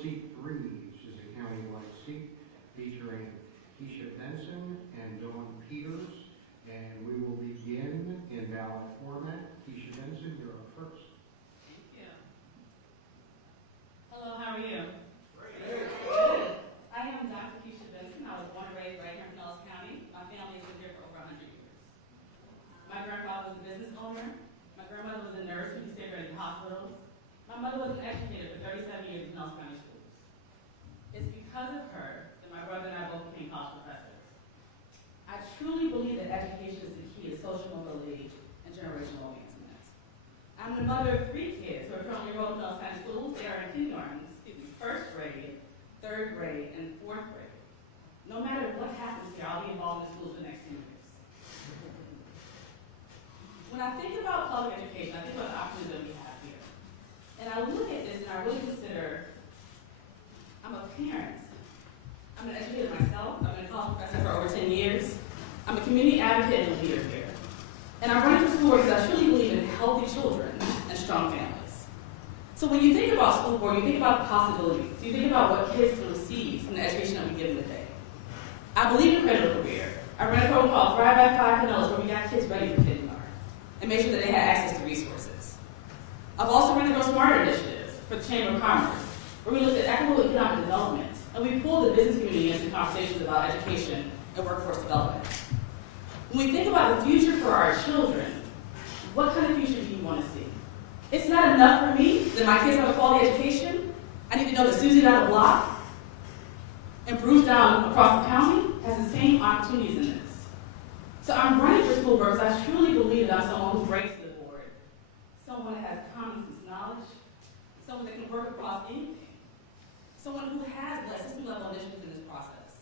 seat 3, which is a county-wide seat featuring Keisha Benson and Dawn Peters. And we will begin in ballot format. Keisha Benson, you're up first. Thank you. Hello, how are you? Great. I am Dr. Keisha Benson. I was born and raised right here in Pinellas County. My family has been here for over 100 years. My grandfather was a business owner. My grandmother was a nurse who stayed in hospitals. My mother was an educator for 37 years in Pinellas County schools. It's because of her that my brother and I both became college professors. I truly believe that education is the key to social mobility and generational advancement. I'm the mother of 3 kids who are currently enrolled in Pinellas County schools. They are in kindergarten, first grade, 3rd grade, and 4th grade. No matter what happens here, I'll be involved in schools for the next 10 years. When I think about public education, I think about the opportunities that we have here. And I look at this and I really consider, I'm a parent. I'm an educator myself. I've been a college professor for over 10 years. I'm a community advocate and a leader here. And I'm running for school board because I truly believe in healthy children and strong families. So when you think about school board, you think about the possibilities. You think about what kids can receive from the education that we give them today. I believe in critical career. I ran a program called Thrive by 5 Pinellas where we got kids ready for kindergarten and made sure that they had access to resources. I've also run the Grow Smarter initiative for the Chamber of Commerce, where we looked at equitable economic development, and we pulled the business community into conversations about education and workforce development. When we think about the future for our children, what kind of future do you want to see? It's not enough for me that my kids have a quality education. I need to know that Susie down the block and Bruce down across the county has the same opportunities in this. So I'm running for school board because I truly believe that I'm someone who breaks the board, someone that has common sense knowledge, someone that can work across anything, someone who has led system-level initiatives in this process.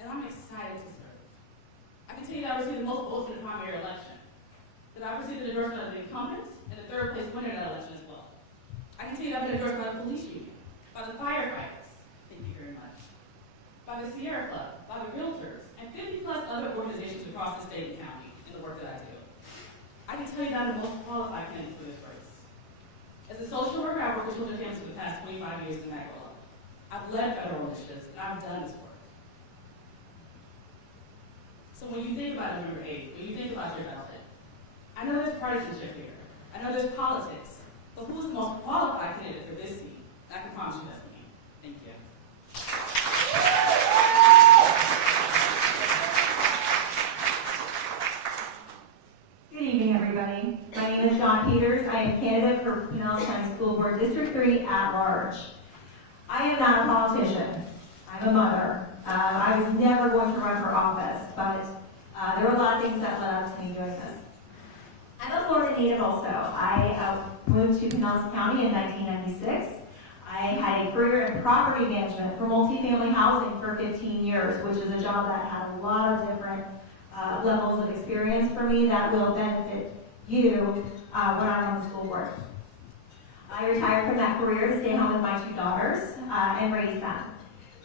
And I'm excited to serve. I can tell you that I received the most votes in the primary election, that I received the endorsement of the incumbent and the 3rd place winner in that election as well. I can tell you that I've been endorsed by the police union, by the firefighters, thank you very much, by the Sierra Club, by the realtors, and 50+ other organizations across the state and county in the work that I do. I can tell you that I'm the most qualified candidate for this race. As a social worker, I've worked with children and families for the past 25 years in that role. I've led federal initiatives, and I've done this work. So when you think about number 8, when you think about your ballot, I know there's partisanship here. I know there's politics. But who's the most qualified candidate for this seat? And I can promise you that's me. Thank you. Good evening, everybody. My name is Dawn Peters. I am candidate for Pinellas County School Board District 3 at large. I am not a politician. I'm a mother. I was never going to run for office, but there were a lot of things that led up to me doing this. I'm a Florida native also. I moved to Pinellas County in 1996. I had a career in property management for multifamily housing for 15 years, which is a job that had a lot of different levels of experience for me that will benefit you when I'm on the school board. I retired from that career to stay home with my 2 daughters and raise them.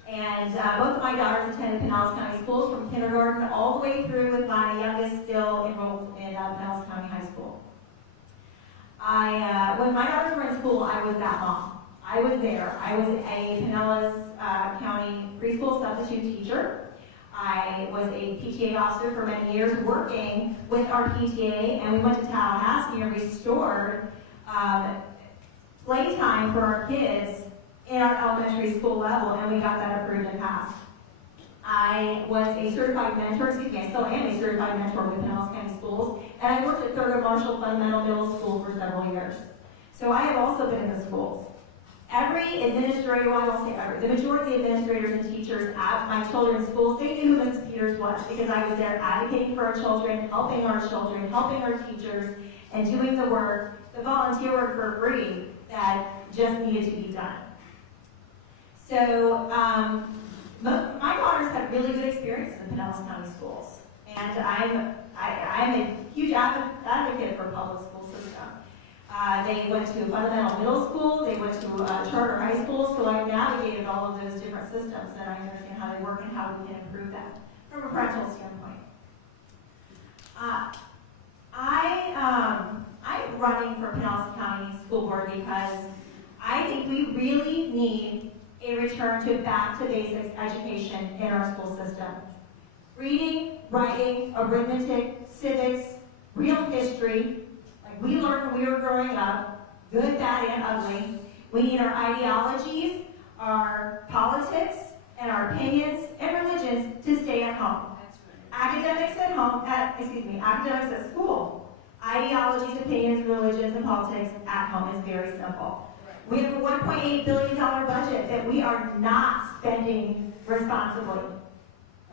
And both of my daughters attended Pinellas County schools from kindergarten all the way through, with my youngest still enrolled in Pinellas County High School. When my daughters were in school, I was that mom. I was there. I was a Pinellas County preschool substitute teacher. I was a PTA officer for many years, working with our PTA, and we went to Tallahassee and restored playtime for our kids in our elementary school level, and we got that approved and passed. I was a certified mentor, I still am a certified mentor with Pinellas County Schools, and I worked at Thurgood Marshall Fundamental Middle School for several years. So I have also been in the schools. Every administrator, well, I won't say every, the majority of administrators and teachers at my children's schools, they knew who Mrs. Peters was because I was there advocating for our children, helping our teachers, and doing the work, the volunteer work for free that just needed to be done. So my daughters had really good experience in the Pinellas County schools, and I'm a huge advocate for public school system. They went to fundamental middle school, they went to charter high school, so I've navigated all of those different systems and I understand how they work and how we can improve them from a practical standpoint. I'm running for Pinellas County School Board because I think we really need return to back to basics education in our school system. Reading, writing, arithmetic, civics, real history, like we learned when we were growing up, good, bad, and ugly. We need our ideologies, our politics, and our opinions and religions to stay at home. Academics at home, academics at school. Ideologies, opinions, religions, and politics at home is very simple. We have a $1.8 billion budget that we are not spending responsibly.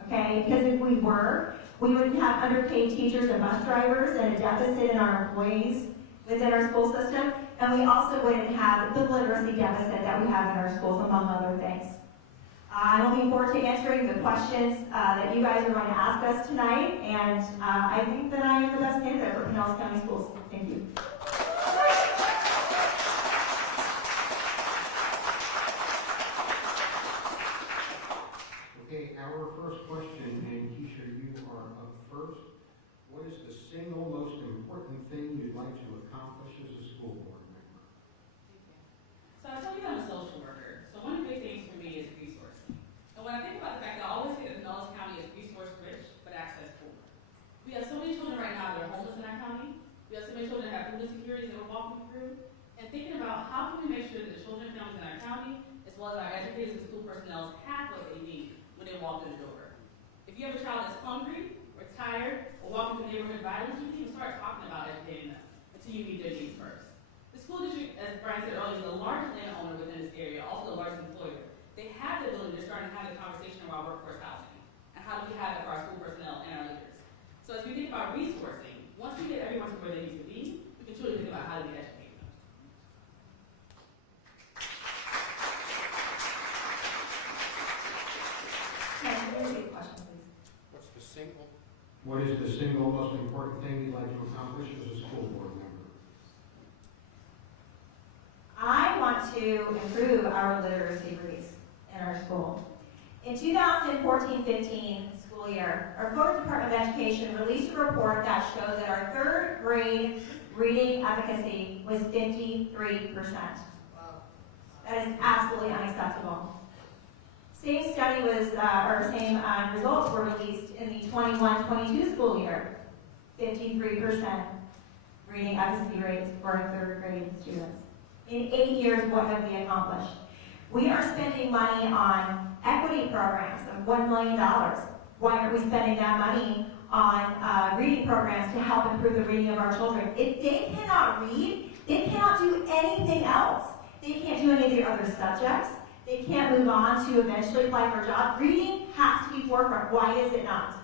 Okay? Because if we were, we wouldn't have underpaid teachers and bus drivers and a deficit in our employees within our school system, and we also wouldn't have the literacy deficit that we have in our schools, among other things. I'm looking forward to answering the questions that you guys are going to ask us tonight, and I think that I am the best candidate for Pinellas County Schools. Thank you. Okay, our first question, and Keisha, you are up first. What is the single most important thing you'd like to accomplish as a school board member? So I told you I'm a social worker. So one of the big things for me is resourcing. And when I think about the fact that I always say that Pinellas County is resource rich, but access poor. We have so many children right now that are homeless in our county. We have so many children that have food insecurities that we're walking through. And thinking about how can we make sure that the children and families in our county, as well as our educators and school personnel, have what they need when they walk in the door. If you have a child that's hungry, or tired, or walking through neighborhood violence, you can even start talking about educating them until you meet their needs first. The school district, as Brian said earlier, is the largest landowner within this area, also the largest employer. They have the ability to start and have the conversation around workforce housing, and how do we have it for our school personnel and our leaders. So as we think about resourcing, once we get everyone to where they need to be, we can truly think about how do we educate them. What is the single most important thing you'd like to accomplish as a school board member? I want to improve our literacy rates in our school. In 2014-15 school year, our Florida Department of Education released a report that showed that our third grade reading efficacy was 53%. That is absolutely unacceptable. Same study was, same results were released in the 21-22 school year. 53% reading efficacy rates for our third grade students. In 8 years, what have we accomplished? We are spending money on equity programs of $1 million. Why aren't we spending that money on reading programs to help improve the reading of our children? If they cannot read, they cannot do anything else. They can't do any of the other subjects. They can't move on to eventually apply for a job. Reading has to be forefront. Why is it not?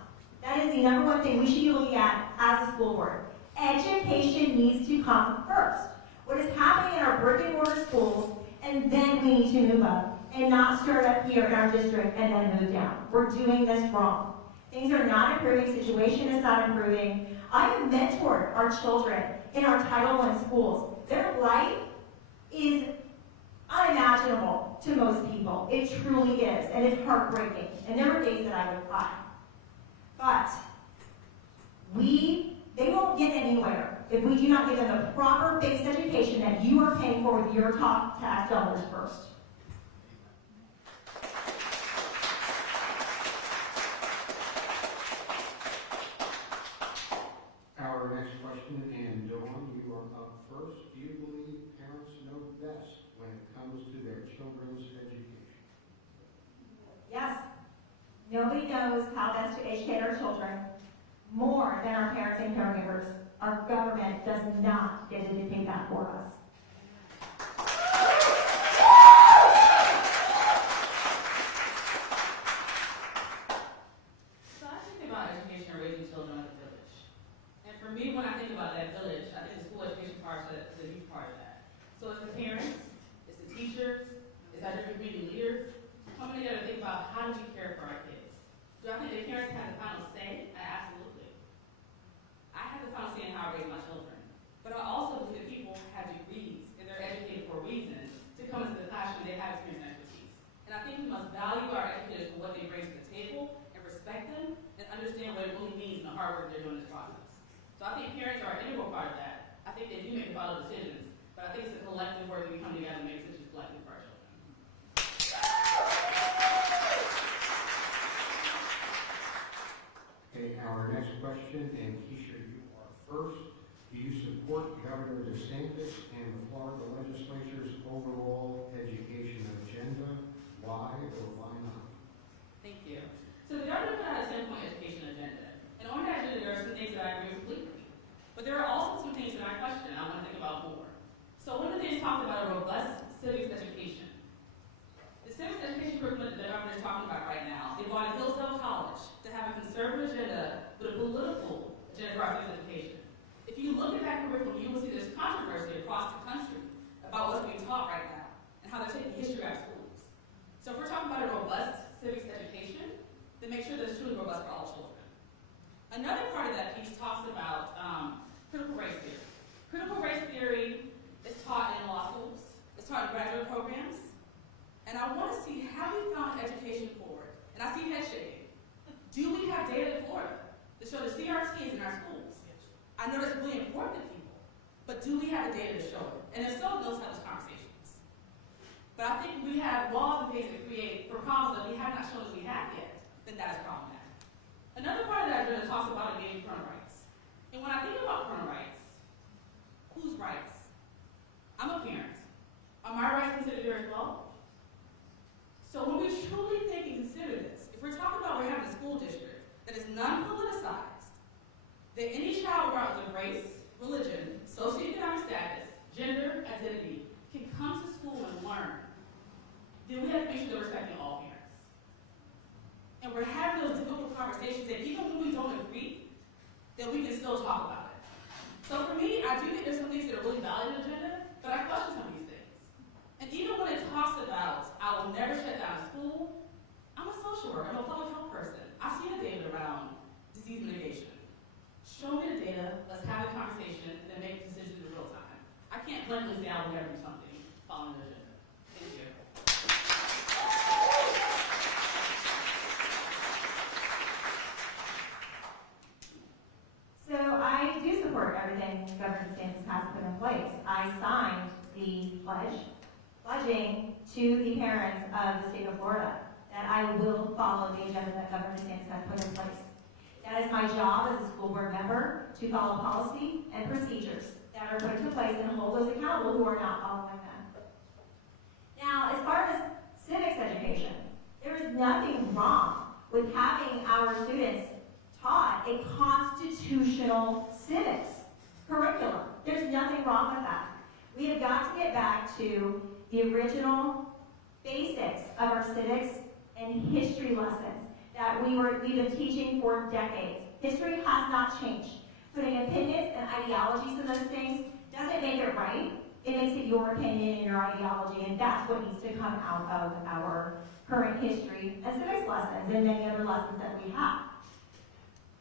That is the number one thing we should be looking at as a school board. Education needs to come first. What is happening in our brick and mortar schools, and then we need to move up and not start up here in our district and then move down. We're doing this wrong. Things are not improving. Situation is not improving. I have mentored our children in our Title I schools. Their life is unimaginable to most people. It truly is, and it's heartbreaking. And there were days that I would cry. But they won't get anywhere if we do not give them the proper base education that you are paying for with your top tax dollars first. Our next question, and Dawn, you are up first. Do you believe parents know best when it comes to their children's education? Yes. Nobody knows how best to educate our children more than our parents and caregivers. Our government does not get to dictate that for us. So I think about education and raising children as a village. And for me, when I think about that village, I think the school education part is a huge part of that. So it's the parents, it's the teachers, it's our different community leaders coming together to think about how do we care for our kids. Do I think the parents have the final say? Absolutely. I have the final say in how I raise my children. But I also believe that people have degrees and they're educated for a reason to come into the classroom. They have experience and expertise. And I think we must value our educators for what they bring to the table and respect them and understand what it really means in the hard work they're doing in this process. So I think parents are an integral part of that. I think they do make a lot of decisions, but I think it's a collective work that we come together and make decisions collectively for our children. Our next question, and Keisha, you are first. Do you support Governor DeSantis and the Florida legislature's overall education agenda? Why or why not? Thank you. So the governor put out a 10-point education agenda. And on that agenda, there are some things that I agree completely. But there are also some things that I question and I want to think about more. So one of the things talked about a robust civics education. The civics education curriculum that the governor is talking about right now, they wanted Hillsdale College to have a conservative agenda with a political agenda for our civics education. If you look at that curriculum, you will see there's controversy across the country about what's being taught right now and how they're taking history out of schools. So if we're talking about a robust civics education, then make sure that it's truly robust for all children. Another part of that piece talks about critical race theory. Critical race theory is taught in law schools, it's taught in graduate programs, and I want to see how we found education for it. And I see head shaking. Do we have data in Florida to show the CRT is in our schools? I know that's really important to people, but do we have the data to show it? And if so, those have those conversations. But I think we have laws and things that create for problems that we have not shown that we have yet, then that is problematic. Another part of that agenda talks about being parental rights. And when I think about parental rights, whose rights? I'm a parent. Are my rights considered here as well? So when we truly think and consider this, if we're talking about we're having a school district that is non-politicized, that any child regardless of race, religion, socioeconomic status, gender, identity, can come to school and learn, then we have to make sure that we're respecting all parents. And we're having those difficult conversations that even when we don't agree, that we can still talk about it. So for me, I do think there's some things that are really valid in the agenda, but I question some of these things. And even when it talks about, I will never shut down a school, I'm a social worker, I'm a public health person. I've seen the data around disease mitigation. Show me the data, let's have a conversation, and then make decisions in real time. I can't blankly say I will never do something following the agenda. Thank you. So I do support everything Governor DeSantis has put in place. I signed the pledging to the parents of the state of Florida that I will follow the agenda that Governor DeSantis has put in place. That is my job as a school board member to follow policy and procedures that are put into place and hold those accountable who are not following them. Now, as far as civics education, there is nothing wrong with having our students taught a constitutional civics curriculum. There's nothing wrong with that. We have got to get back to the original basics of our civics and history lessons that we've been teaching for decades. History has not changed. Putting opinions and ideologies in those things doesn't make it right. It makes it your opinion and your ideology, and that's what needs to come out of our current history and civics lessons and many other lessons that we have.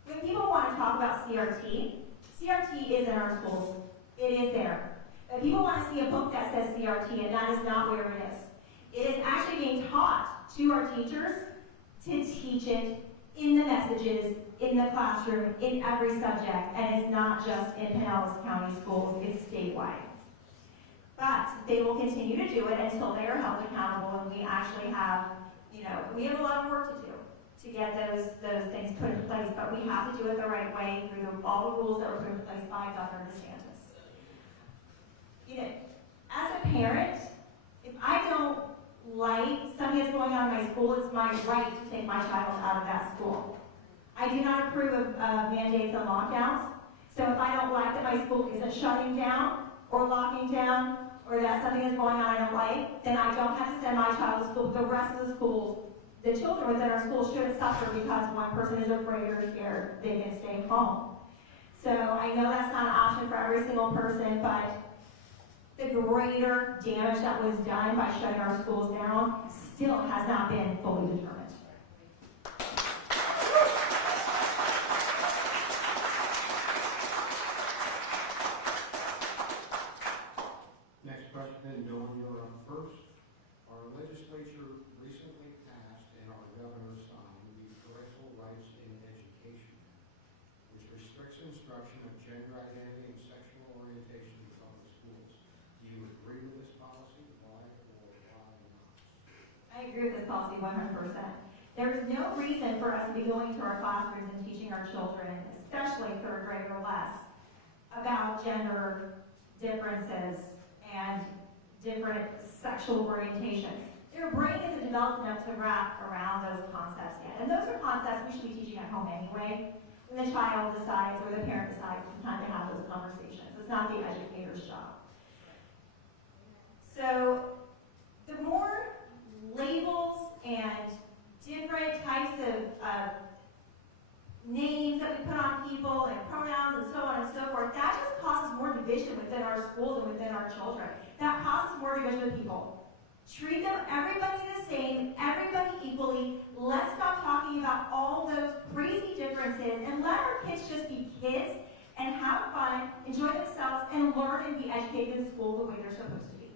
When people want to talk about CRT, CRT is in our schools. It is there. But people want to see a book that says CRT, and that is not where it is. It is actually being taught to our teachers to teach it in the messages, in the classroom, in every subject, and it's not just in Pinellas County schools, it's statewide. But they will continue to do it until they are held accountable, and we actually have, we have a lot of work to do to get those things put in place, but we have to do it the right way through all the rules that were put in place by Governor DeSantis. As a parent, if I don't like something that's going on in my school, it's my right to take my child out of that school. I do not approve of mandates and lockdowns, so if I don't like that my school isn't shutting down or locking down, or that something is going on I don't like, then I don't have to send my child to school. The rest of the schools, the children within our school shouldn't suffer because one person is afraid or scared they can stay home. So I know that's not an option for every single person, but the greater damage that was done by shutting our schools down still has not been fully determined. Next question, Dawn, you're up first. Our legislature recently passed and our governor signed the Parental Rights in Education, which restricts instruction of gender identity and sexual orientation in public schools. Do you agree with this policy? Why or why not? I agree with this policy 100%. There's no reason for us to be going to our classrooms and teaching our children, especially third grade or less, about gender differences and different sexual orientations. Their brain isn't developed enough to wrap around those concepts yet. And those are concepts we should be teaching at home anyway, when the child decides or the parent decides it's time to have those conversations. It's not the educator's job. So the more labels and different types of names that we put on people and pronouns and so on and so forth, that just causes more division within our schools and within our children. That causes more division with people. Treat them, everybody the same, everybody equally. Let's stop talking about all those crazy differences and let our kids just be kids and have fun, enjoy themselves, and learn and be educated in school the way they're supposed to be.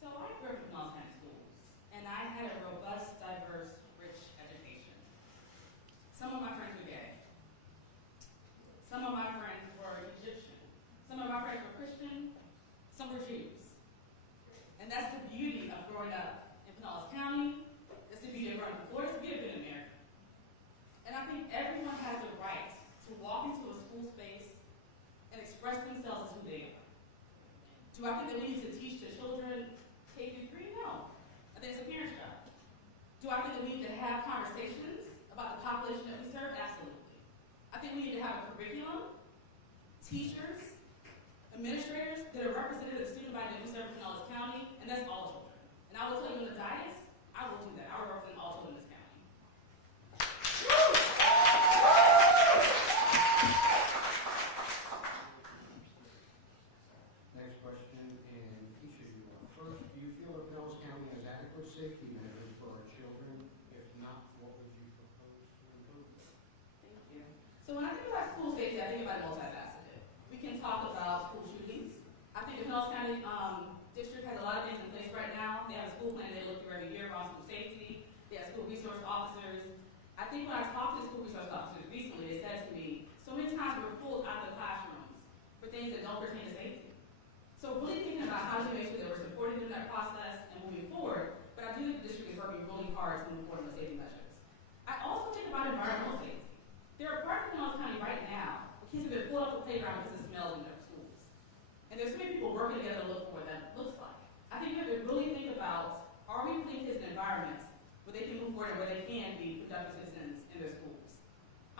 So I grew up in Pinellas County schools, and I had a robust, diverse, rich education. Some of my friends were gay. Some of my friends were Egyptian. Some of my friends were Christian. Some were Jews. And that's the beauty of growing up in Pinellas County. That's the beauty of growing up in Florida. It's the beauty of being in America. And I think everyone has the right to walk into a school space and express themselves as who they are. Do I think that we need to teach the children K-3? No. I think it's a parent's job. Do I think that we need to have conversations about the population that we serve? Absolutely. I think we need to have a curriculum, teachers, administrators that are representative of the student body that we serve in Pinellas County, and that's all children. And I will tell you on the dais, I will do that. I will represent all children in this county. Next question, and Keisha, you are first. Do you feel that Pinellas County has adequate safety measures for our children? If not, what would you propose to improve? Thank you. So when I think about school safety, I think about it multifaceted. We can talk about school shootings. I think the Pinellas County District has a lot of things in place right now. They have a school plan they look through every year on school safety. They have school resource officers. I think when I talked to the school resource officers recently, they said to me, so many times we're pulled out of the classrooms for things that don't pertain to safety. So really thinking about how to make sure that we're supporting in that process and moving forward, but I do think the district is working really hard to move forward with safety measures. I also think about environmental safety. There are parts of Pinellas County right now where kids have been pulled off the playground because of smells in their schools. And there's so many people working together to look for what that looks like. I think we have to really think about, are we putting kids in environments where they can move forward and where they can be productive citizens in their schools?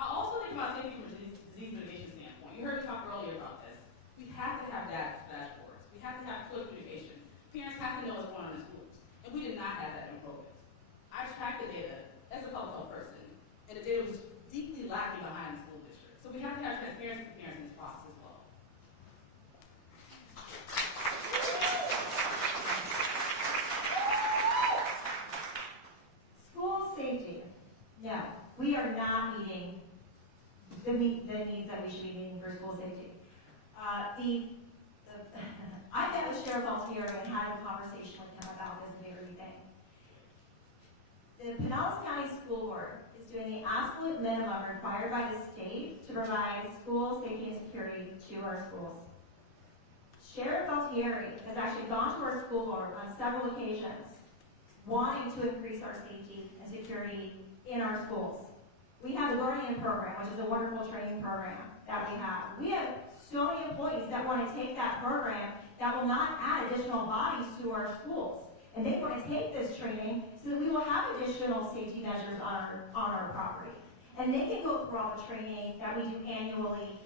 I also think about safety from a disease mitigation standpoint. You heard me talk earlier about this. We have to have dashboards. We have to have clear communication. Parents have to know what's going on in schools. And we did not have that in COVID. I tracked the data as a public health person, and the data was deeply lacking behind the school district. So we have to have transparency for parents in this process as well. School safety. No, we are not meeting the needs that we should be meeting for school safety. I met with Sheriff Altieri and had a conversation with him about this very thing. The Pinellas County School Board is doing the absolute minimum required by the state to provide school safety and security to our schools. Sheriff Altieri has actually gone to our school board on several occasions wanting to increase our safety and security in our schools. We have the Guardian program, which is a wonderful training program that we have. We have so many employees that want to take that program that will not add additional bodies to our schools. And they want to take this training so that we will have additional safety measures on our property. And they can go through all the training that we do annually,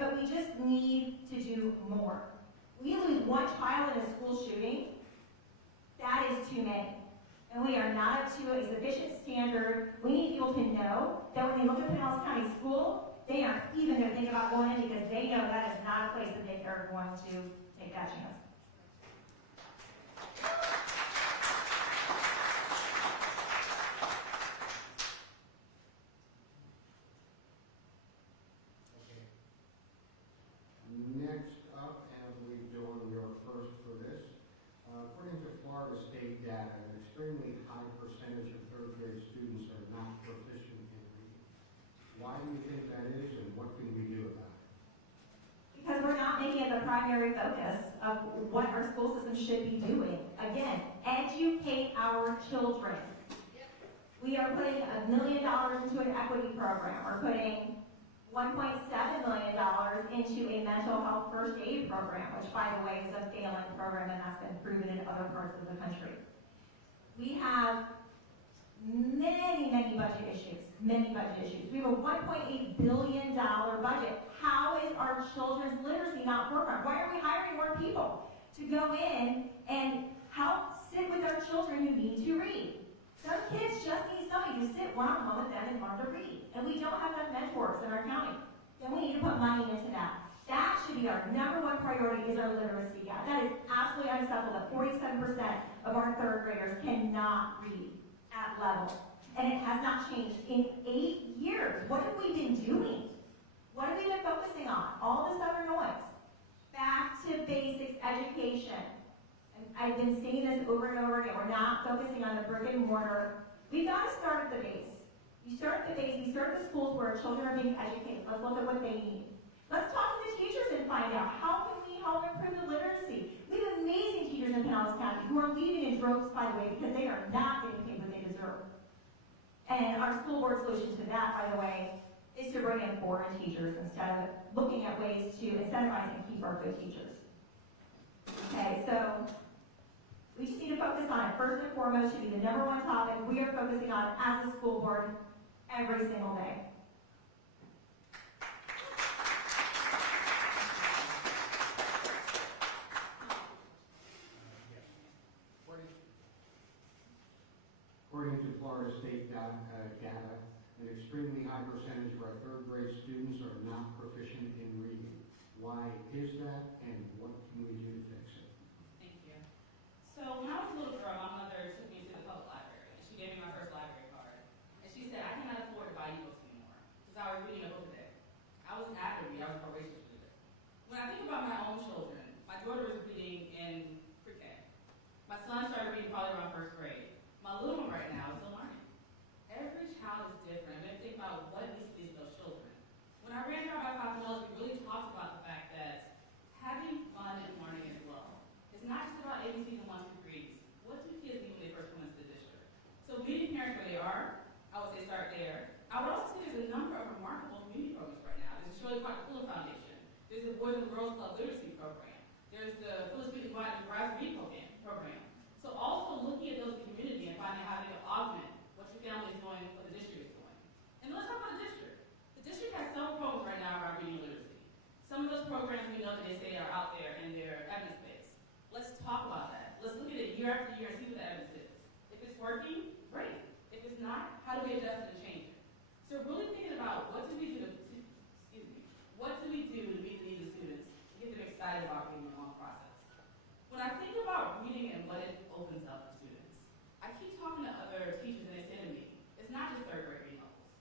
but we just need to do more. We lose one child in a school shooting, that is too many. And we are not up to a sufficient standard. We need people to know that when they look at Pinellas County School, they aren't even going to think about going in because they know that is not a place that they are going to take that chance. Okay. Next up, and we'll be doing your first for this. According to Florida state data, an extremely high percentage of third grade students are not proficient in reading. Why do you think that is, and what can we do about it? because we're not making it the primary focus of what our school system should be doing. Again, educate our children. We are putting $1 million into an equity program. We're putting $1.7 million into a mental health first aid program, which, by the way, is a failing program and that's been proven in other parts of the country. We have many budget issues, We have a $1.8 billion budget. How is our children's literacy not forefront? Why are we hiring more people to go in and help sit with our children who need to read? Some kids just need somebody to sit one-on-one with them and learn to read. And we don't have enough mentors in our county. Then we need to put money into that. That should be our #1 priority, is our literacy gap. That is absolutely unacceptable that 47% of our third graders cannot read at level. And it has not changed in 8 years. What have we been doing? What have we been focusing on? All this other noise. Back to basics education. And I've been saying this over and over again. We're not focusing on the brick and mortar. We've got to start at the base. You start at the base. You start at the schools where our children are being educated. Let's look at what they need. Let's talk to the teachers and find out how can we help improve the literacy. We have amazing teachers in Pinellas County who are leaving in droves, by the way, because they are not getting paid what they deserve. And our school board solution to that, by the way, is to bring in foreign teachers instead of looking at ways to incentivize and keep our good teachers. Okay, so we just need to focus on it. First and foremost should be the #1 topic we are focusing on as a school board every single day. According to Florida State data, an extremely high percentage of our third grade students are not proficient in reading. Why is that, and what can we do to fix it? Thank you. So when I was a little girl, my mother took me to the public library, and she gave me my first library card. And she said, I cannot afford to buy you books anymore, because I was reading a book a day. I was an avid reader, I was a voracious reader. When I think about my own children, my daughter was reading in pre-K. My son started reading probably around first grade. My little one right now is still learning. Every child is different. I'm going to think about what needs to be those children. When I ran Drive by Five, we really talked about the fact that having fun and learning as well. It's not just about ABCs and 1, 2, 3s. What do kids need when they first come into the district? So meeting parents where they are, I would say start there. I would also say there's a number of remarkable community programs right now. There's the Shirley Clark Fuller Foundation. There's the Boys and Girls Club Literacy Program. There's the Phyllis Whitney White and Grass Read Program. So also looking at those in the community and finding how they can augment what your family is doing, what the district is doing. And let's talk about the district. The district has several programs right now around reading literacy. Some of those programs we know that they say are out there and they're evidence-based. Let's talk about that. Let's look at it year after year and see what the evidence is. If it's working, great. If it's not, how do we adjust it and change it? So really thinking about what do we do to meet the needs of students to get them excited about reading the long process. When I think about reading and what it opens up for students, I keep talking to other teachers and they say to me, it's not just third grade reading levels.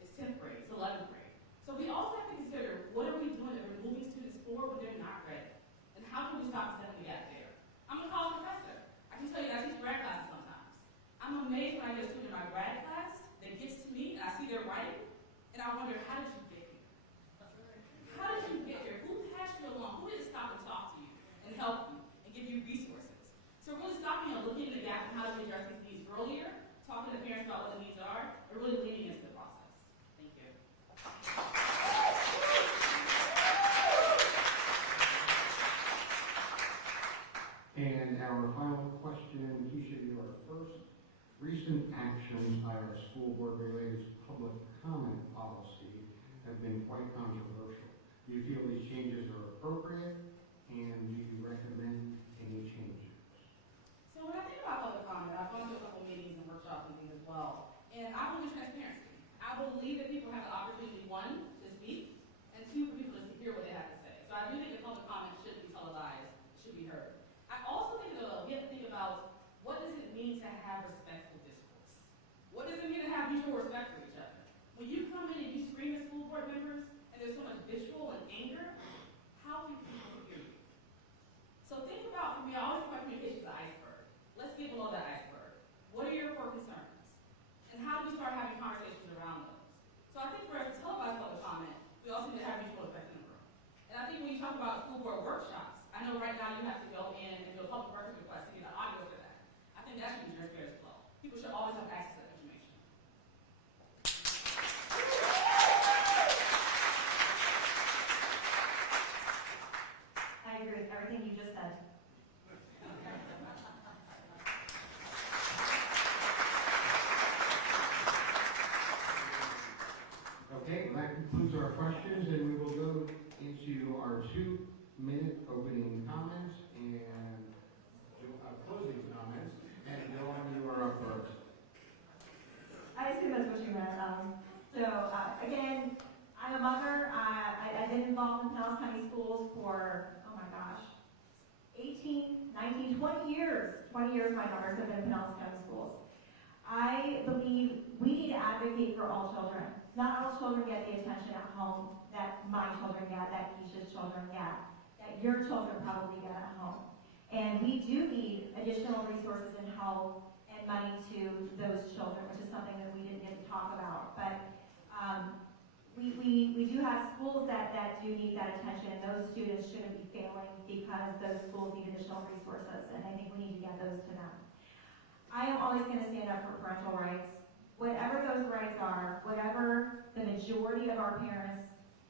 It's 10th grade, it's 11th grade. So we also have to consider what are we doing that we're moving students forward when they're not ready? And how can we stop stepping the gap there? I'm a college professor. I can tell you that I teach grad classes sometimes. I'm amazed when I get a student in my grad class that gets to me and I see their writing, and I wonder, how did you get here? How did you get here? Who passed you along? Who did stop and talk to you and help you? Give you resources. So really stopping and looking at the gap and how to address these needs earlier, talking to parents about what the needs are, and really leaning into the process. Thank you. And our final question, Keisha, you are first. Recent actions by our school board related to public comment policy have been quite controversial. Do you feel these changes are appropriate, and do you recommend any changes? So when I think about public comment, I've gone to a couple meetings and workshops and things as well, and I believe in transparency. I believe that people have the opportunity, 1, to speak, and 2, for people to hear what they have to say. So I do think that public comment shouldn't be televised, it should be heard. I also think, though, we have to think about what does it mean to have respectful discourse? What does it mean to have mutual respect for each other? When you come in and you scream at school board members, and there's so much vitriol and anger, how can people hear you? So think now you have to go in and do a public records request to get the audio for that. I think that should be transparent as well. People should always have access to that information. I agree with everything you just said. Okay, well, that concludes our questions, and we will go into our 2-minute opening comments and closing comments. And Dawn, you are up first. I assume that's what you meant. Again, I'm a mother. I've been involved in Pinellas County Schools for, 18, 19, 20 years. 20 years my daughters have been in Pinellas County Schools. I believe we need to advocate for all children. Not all children get the attention at home that my children get, that Keisha's children get, that your children probably get at home. And we do need additional resources and help and money to those children, which is something that we didn't get to talk about. But we do have schools that do need that attention, and those students shouldn't be failing because those schools need additional resources, and I think we need to get those to them. I am always going to stand up for parental rights. Whatever those rights are, whatever the majority of our parents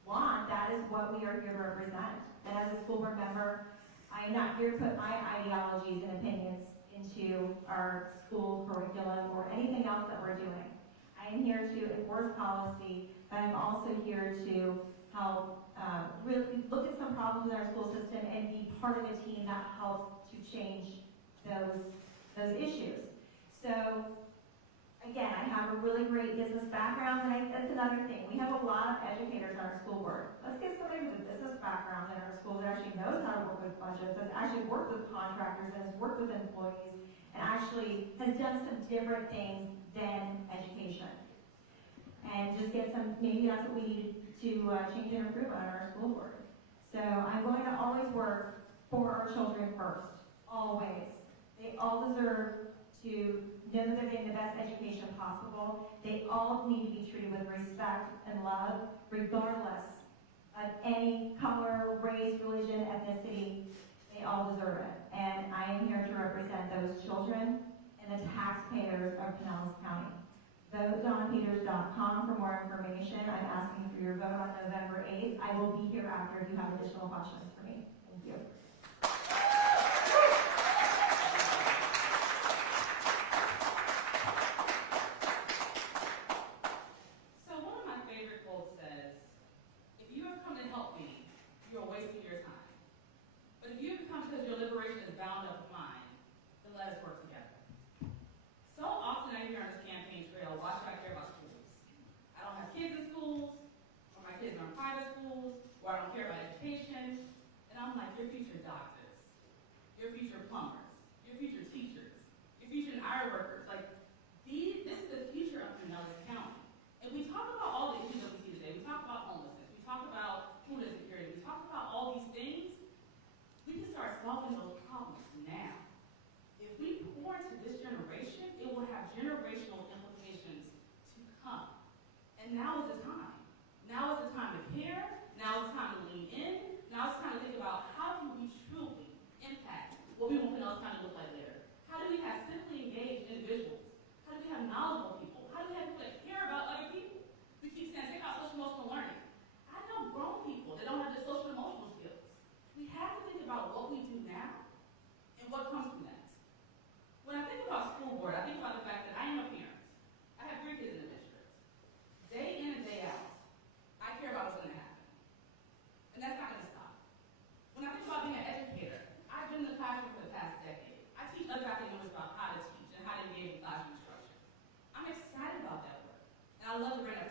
want, that is what we are here to represent. And as a school board member, I am not here to put my ideologies and opinions into our school curriculum or anything else that we're doing. I am here to enforce policy, but I'm also here to help really look at some problems in our school system and be part of a team that helps to change those issues. So, again, I have a really great business background, and that's another thing. We have a lot of educators on our school board. Let's get somebody with a business background in our school that actually knows how to work with budgets, that's actually worked with contractors, that has worked with employees, and actually has done some different things than education. And just get some, maybe that's what we need to change and improve on our school board. So I'm going to always work for our children first, always. They all deserve to know that they're getting the best education possible. They all need to be treated with respect and love, regardless of any color, race, religion, ethnicity. They all deserve it. And I am here to represent those children and the taxpayers of Pinellas County. VoteDonnaPeters.com for more information. I'm asking for your vote on November 8th. I will be here after if you have additional questions for me. Thank you. So one of my favorite quotes says, if you have come to help me, you are wasting your time. But if you have come because your liberation is bound up with mine, then let us work together. So often I hear on this campaign trail, why should I care about schools? I don't have kids in schools, or my kids are in private schools, or I don't care about education. And I'm like, your future doctors, your future plumbers, your future teachers, your future iron workers. Like, this is the future of Pinellas County. And we talk about all the issues that we see today. We talk about homelessness. We talk about food insecurity. We talk about all these things. We can start solving those problems now. If we pour into this generation, it will have generational implications to come. And now is the time. Now is the time to care. Now is the time to lean in. Now is the time to think about how do we truly impact what we want Pinellas County to look like later. How do we have simply engaged individuals? How do we have knowledgeable people? How do we have people that care about other people? We keep saying, think about social emotional learning. I know grown people that don't have the social emotional skills. We have to think about what we do now and what comes from that. When I think about school board, I think about the fact that I am a parent. I have 3 kids in the district. Day in and day out, I care about what's going to happen. And that's not going to stop. When I think about being an educator, I've been in the classroom for the past decade. I teach other faculty members about how to teach and how to engage in classroom instruction. I'm excited about that work. And I love to bring that